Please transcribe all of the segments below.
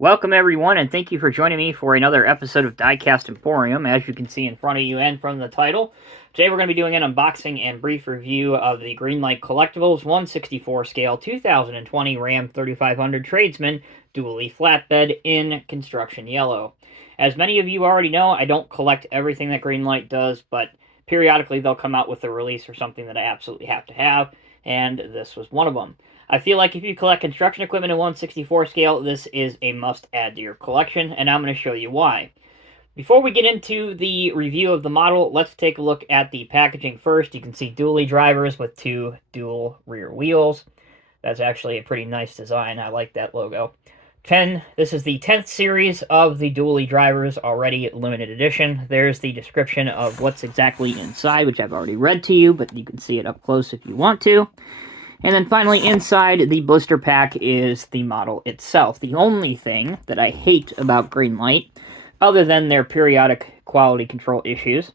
Welcome everyone, and thank you for joining me for another episode of Diecast Emporium. As you can see in front of you and from the title, today we're going to be doing an unboxing and brief review of the Greenlight Collectibles 1/64 scale 2020 Ram 3500 Tradesman dually flatbed in construction yellow. As many of you already know, I don't collect everything that Greenlight does, but periodically they'll come out with a release or something that I absolutely have to have, and this was one of them. I feel like if you collect construction equipment in 1/64 scale, this is a must-add to your collection, and I'm going to show you why. Before we get into the review of the model, let's take a look at the packaging first. You can see dually drivers with two dual rear wheels. That's actually a pretty nice design. I like that logo. This is the 10th series of the dually drivers, already limited edition. There's the description of what's exactly inside, which I've already read to you, but you can see it up close if you want to. And then finally, inside the blister pack is the model itself. The only thing that I hate about Greenlight, other than their periodic quality control issues,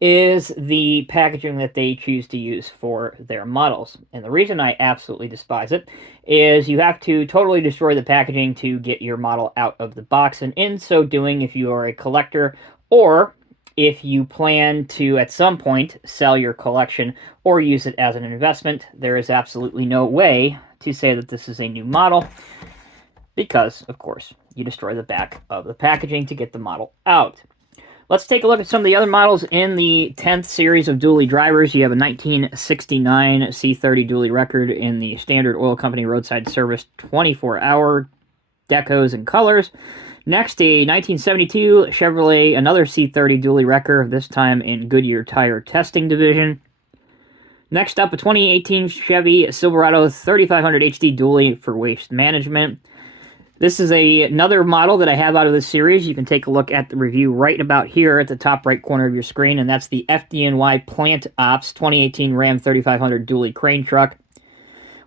is the packaging that they choose to use for their models. And the reason I absolutely despise it is you have to totally destroy the packaging to get your model out of the box. And in so doing, if you are a collector or if you plan to, at some point, sell your collection or use it as an investment, there is absolutely no way to say that this is a new model because, of course, you destroy the back of the packaging to get the model out. Let's take a look at some of the other models in the 10th series of dually drivers. You have a 1969 C30 dually record in the standard oil company roadside service 24-hour decos and colors. Next, a 1972 Chevrolet, another C30 dually wrecker, this time in Goodyear Tire Testing Division. Next up, a 2018 Chevy Silverado 3500 HD dually for waste management. This is another model that I have out of this series. You can take a look at the review right about here at the top right corner of your screen, and that's the FDNY Plant Ops 2018 Ram 3500 dually crane truck.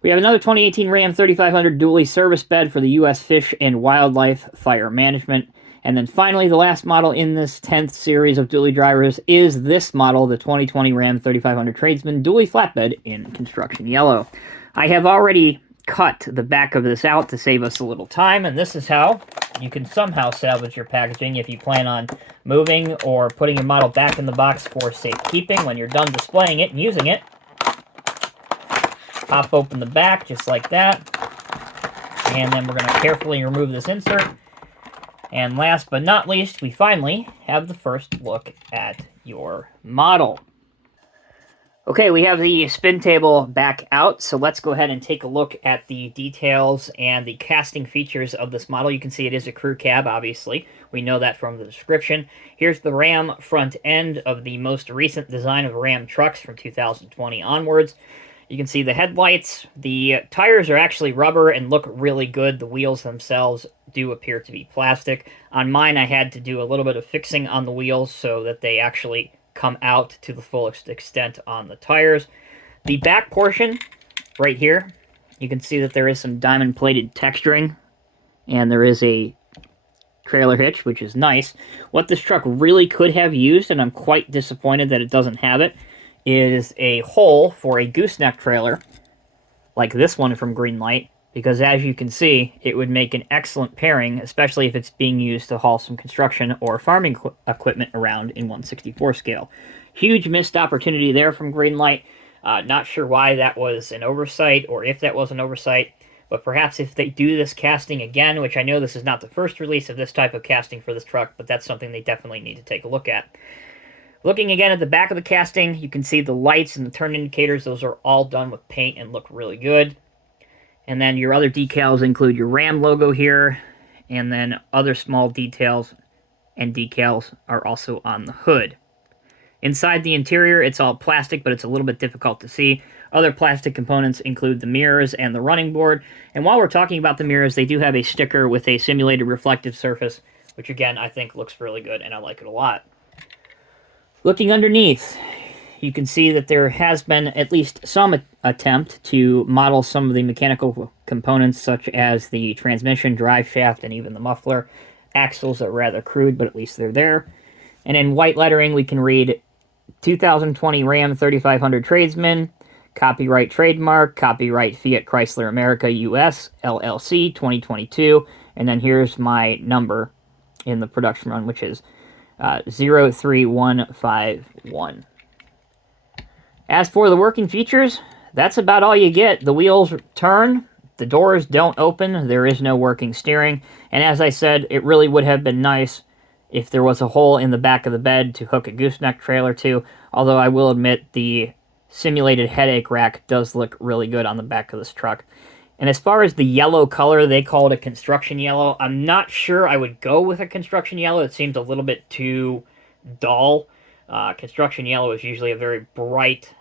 We have another 2018 Ram 3500 dually service bed for the U.S. Fish and Wildlife Fire Management. And then finally, the last model in this 10th series of dually drivers is this model, the 2020 Ram 3500 Tradesman dually flatbed in construction yellow. I have already cut the back of this out to save us a little time, and this is how you can somehow salvage your packaging if you plan on moving or putting your model back in the box for safekeeping. When you're done displaying it and using it, pop open the back just like that, and then we're going to carefully remove this insert. And last but not least, we finally have the first look at your model. Okay, we have the spin table back out, so let's go ahead and take a look at the details and the casting features of this model. You can see it is a crew cab, obviously. We know that from the description. Here's the Ram front end of the most recent design of Ram trucks from 2020 onwards. You can see the headlights. The tires are actually rubber and look really good. The wheels themselves do appear to be plastic. On mine, I had to do a little bit of fixing on the wheels so that they actually come out to the fullest extent on the tires. The back portion, right here, you can see that there is some diamond-plated texturing, and there is a trailer hitch, which is nice. What this truck really could have used, and I'm quite disappointed that it doesn't have it, is a hole for a gooseneck trailer, like this one from Greenlight, because as you can see, it would make an excellent pairing, especially if it's being used to haul some construction or farming equipment around in 1/64 scale. Huge missed opportunity there from Greenlight. Not sure why that was an oversight, or if that was an oversight, but perhaps if they do this casting again, which I know this is not the first release of this type of casting for this truck, but that's something they definitely need to take a look at. Looking again at the back of the casting, you can see the lights and the turn indicators. Those are all done with paint and look really good. And then your other decals include your Ram logo here, and then other small details and decals are also on the hood. Inside the interior, it's all plastic, but it's a little bit difficult to see. Other plastic components include the mirrors and the running board. And while we're talking about the mirrors, they do have a sticker with a simulated reflective surface, which again, I think looks really good, and I like it a lot. Looking underneath, you can see that there has been at least some attempt to model some of the mechanical components, such as the transmission, drive shaft, and even the muffler. Axles are rather crude, but at least they're there. And in white lettering, we can read 2020 Ram 3500 Tradesman, Copyright trademark, copyright Fiat Chrysler America US, LLC, 2022. And then here's my number in the production run, which is 03151. As for the working features, that's about all you get. The wheels turn, the doors don't open, there is no working steering, and as I said, it really would have been nice if there was a hole in the back of the bed to hook a gooseneck trailer to, although I will admit the simulated headache rack does look really good on the back of this truck. And as far as the yellow color, they call it a construction yellow. I'm not sure I would go with a construction yellow. It seems a little bit too dull. Construction yellow is usually a very bright,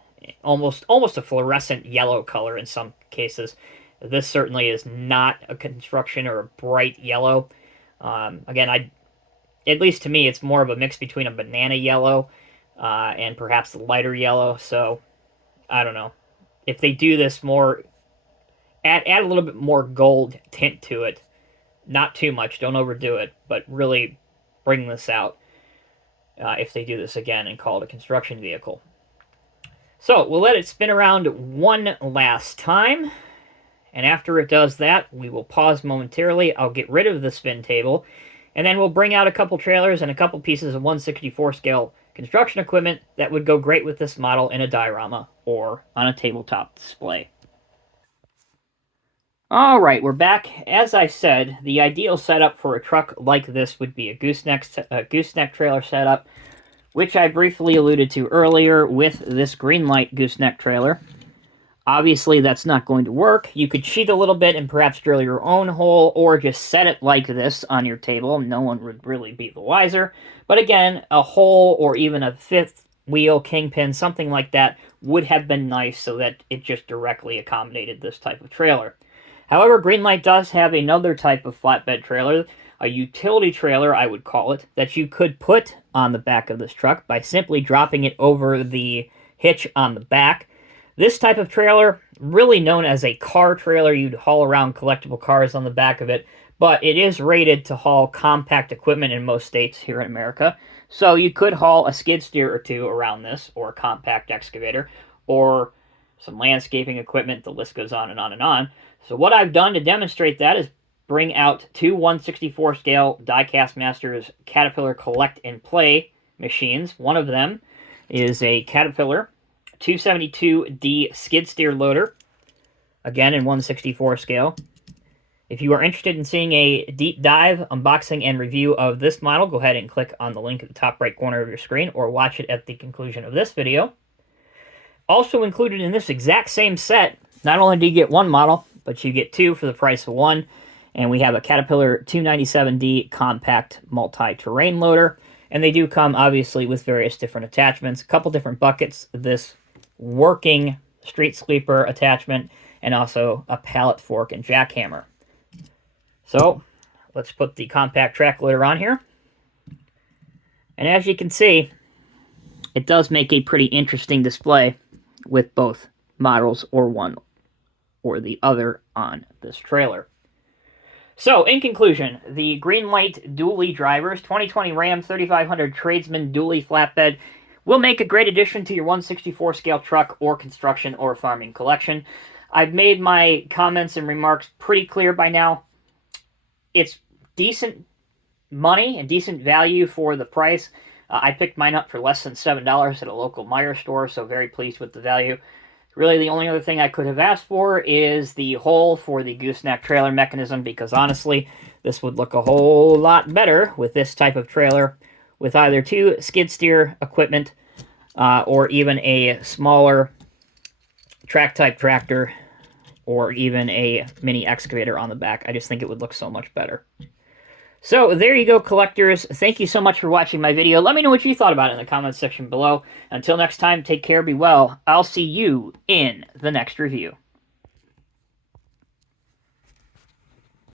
almost a fluorescent yellow color in some cases. This certainly is not a construction or a bright yellow. Again, at least to me, it's more of a mix between a banana yellow and perhaps a lighter yellow. So, I don't know. If they do this more, add a little bit more gold tint to it. Not too much, don't overdo it, but really bring this out if they do this again and call it a construction vehicle. So, we'll let it spin around one last time. And after it does that, we will pause momentarily. I'll get rid of the spin table. And then we'll bring out a couple trailers and a couple pieces of 1/64 scale construction equipment that would go great with this model in a diorama or on a tabletop display. Alright, we're back. As I said, the ideal setup for a truck like this would be a gooseneck trailer setup, which I briefly alluded to earlier with this Greenlight gooseneck trailer. Obviously, that's not going to work. You could cheat a little bit and perhaps drill your own hole, or just set it like this on your table. No one would really be the wiser. But again, a hole or even a fifth wheel, kingpin, something like that would have been nice so that it just directly accommodated this type of trailer. However, Greenlight does have another type of flatbed trailer, a utility trailer, I would call it, that you could put on the back of this truck by simply dropping it over the hitch on the back. This type of trailer, really known as a car trailer, you'd haul around collectible cars on the back of it, but it is rated to haul compact equipment in most states here in America. So you could haul a skid steer or two around this, or a compact excavator, or some landscaping equipment. The list goes on and on and on. So what I've done to demonstrate that is bring out two 1/64 scale Diecast Masters Caterpillar Collect and Play machines. One of them is a Caterpillar 272D skid steer loader, again in 1/64 scale. If you are interested in seeing a deep dive, unboxing, and review of this model, go ahead and click on the link at the top right corner of your screen, or watch it at the conclusion of this video. Also included in this exact same set, not only do you get one model, but you get two for the price of one. And we have a Caterpillar 297D compact multi-terrain loader. And they do come, obviously, with various different attachments. A couple different buckets, this working street sweeper attachment, and also a pallet fork and jackhammer. So, let's put the compact track loader on here. And as you can see, it does make a pretty interesting display with both models, or one or the other, on this trailer. So, in conclusion, the Greenlight dually drivers, 2020 Ram 3500 Tradesman dually flatbed, will make a great addition to your 1/64 scale truck or construction or farming collection. I've made my comments and remarks pretty clear by now. It's decent money and decent value for the price. I picked mine up for less than $7 at a local Meijer store, so very pleased with the value. Really, the only other thing I could have asked for is the hole for the gooseneck trailer mechanism, because honestly, this would look a whole lot better with this type of trailer, with either two skid steer equipment or even a smaller track-type tractor, or even a mini excavator on the back. I just think it would look so much better. So, there you go, collectors. Thank you so much for watching my video. Let me know what you thought about it in the comments section below. Until next time, take care, be well. I'll see you in the next review.